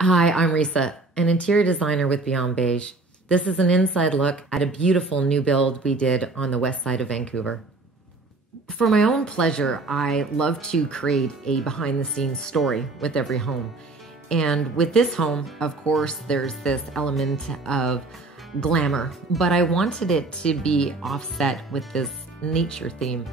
Hi, I'm Reisa, an interior designer with Beyond Beige. This is an inside look at a beautiful new build we did on the west side of Vancouver. For my own pleasure, I love to create a behind-the-scenes story with every home. And with this home, of course, there's this element of glamour, but I wanted it to be offset with this nature theme.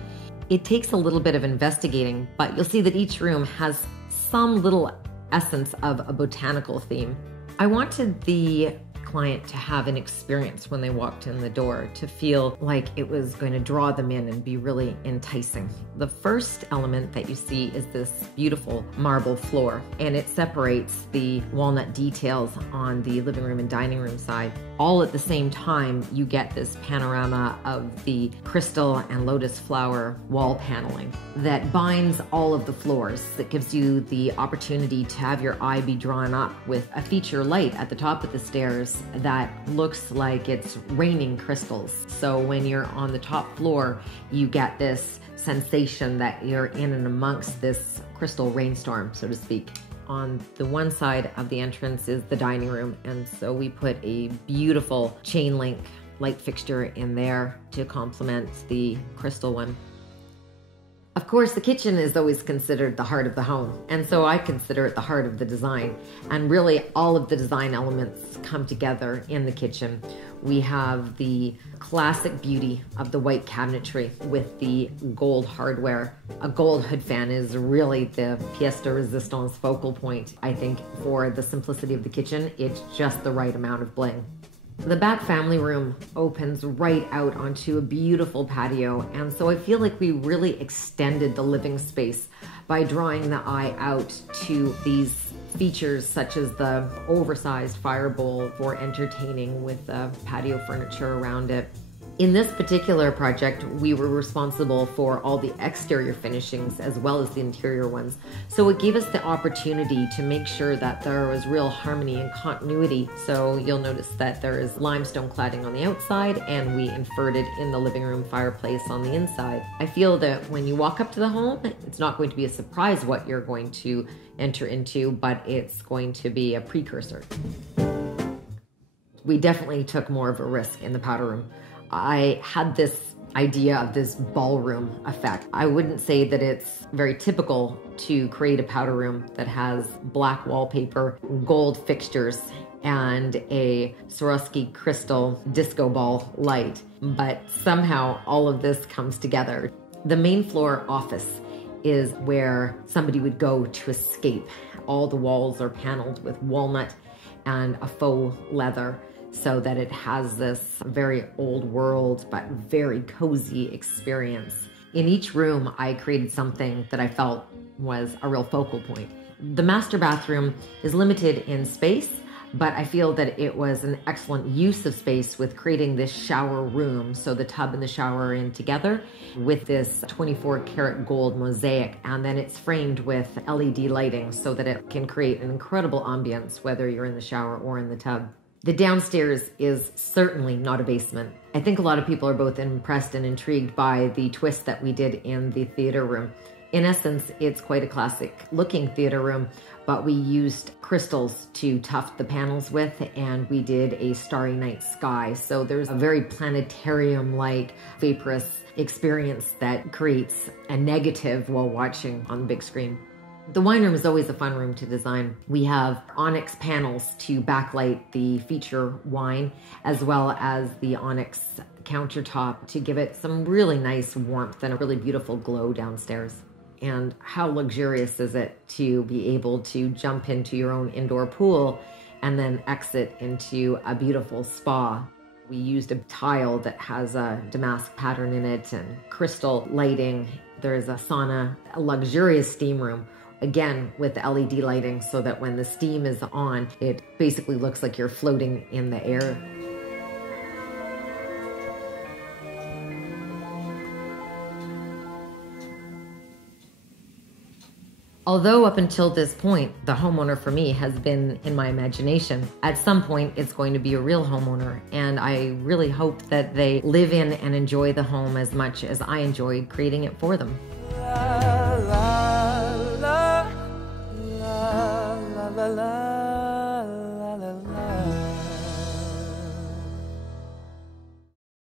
It takes a little bit of investigating, but you'll see that each room has some little essence of a botanical theme. I wanted the client to have an experience when they walked in the door, to feel like it was going to draw them in and be really enticing. The first element that you see is this beautiful marble floor, and it separates the walnut details on the living room and dining room side. All at the same time, you get this panorama of the crystal and lotus flower wall paneling that binds all of the floors. That gives you the opportunity to have your eye be drawn up with a feature light at the top of the stairs that looks like it's raining crystals. So when you're on the top floor, you get this sensation that you're in and amongst this crystal rainstorm, so to speak. On the one side of the entrance is the dining room, and so we put a beautiful chain link light fixture in there to complement the crystal one. Of course, the kitchen is always considered the heart of the home, and so I consider it the heart of the design. And really, all of the design elements come together in the kitchen. We have the classic beauty of the white cabinetry with the gold hardware. A gold hood fan is really the pièce de résistance focal point, I think, for the simplicity of the kitchen. It's just the right amount of bling. The back family room opens right out onto a beautiful patio, and so I feel like we really extended the living space by drawing the eye out to these features such as the oversized fire bowl for entertaining with patio furniture around it. In this particular project, we were responsible for all the exterior finishings as well as the interior ones. So it gave us the opportunity to make sure that there was real harmony and continuity. So you'll notice that there is limestone cladding on the outside, and we inferred it in the living room fireplace on the inside. I feel that when you walk up to the home, it's not going to be a surprise what you're going to enter into, but it's going to be a precursor. We definitely took more of a risk in the powder room. I had this idea of this ballroom effect. I wouldn't say that it's very typical to create a powder room that has black wallpaper, gold fixtures, and a Swarovski crystal disco ball light, but somehow all of this comes together. The main floor office is where somebody would go to escape. All the walls are paneled with walnut and a faux leather, so that it has this very old world but very cozy experience. In each room, I created something that I felt was a real focal point. The master bathroom is limited in space, but I feel that it was an excellent use of space with creating this shower room. So the tub and the shower are in together with this 24 karat gold mosaic, and then it's framed with LED lighting so that it can create an incredible ambience whether you're in the shower or in the tub. The downstairs is certainly not a basement. I think a lot of people are both impressed and intrigued by the twist that we did in the theater room. In essence, it's quite a classic looking theater room, but we used crystals to tuft the panels with, and we did a starry night sky. So there's a very planetarium-like vaporous experience that creates a negative while watching on the big screen. The wine room is always a fun room to design. We have onyx panels to backlight the feature wine, as well as the onyx countertop to give it some really nice warmth and a really beautiful glow downstairs. And how luxurious is it to be able to jump into your own indoor pool and then exit into a beautiful spa. We used a tile that has a damask pattern in it and crystal lighting. There's a sauna, a luxurious steam room, again with LED lighting so that when the steam is on, it basically looks like you're floating in the air. Although up until this point, the homeowner for me has been in my imagination, at some point it's going to be a real homeowner, and I really hope that they live in and enjoy the home as much as I enjoyed creating it for them.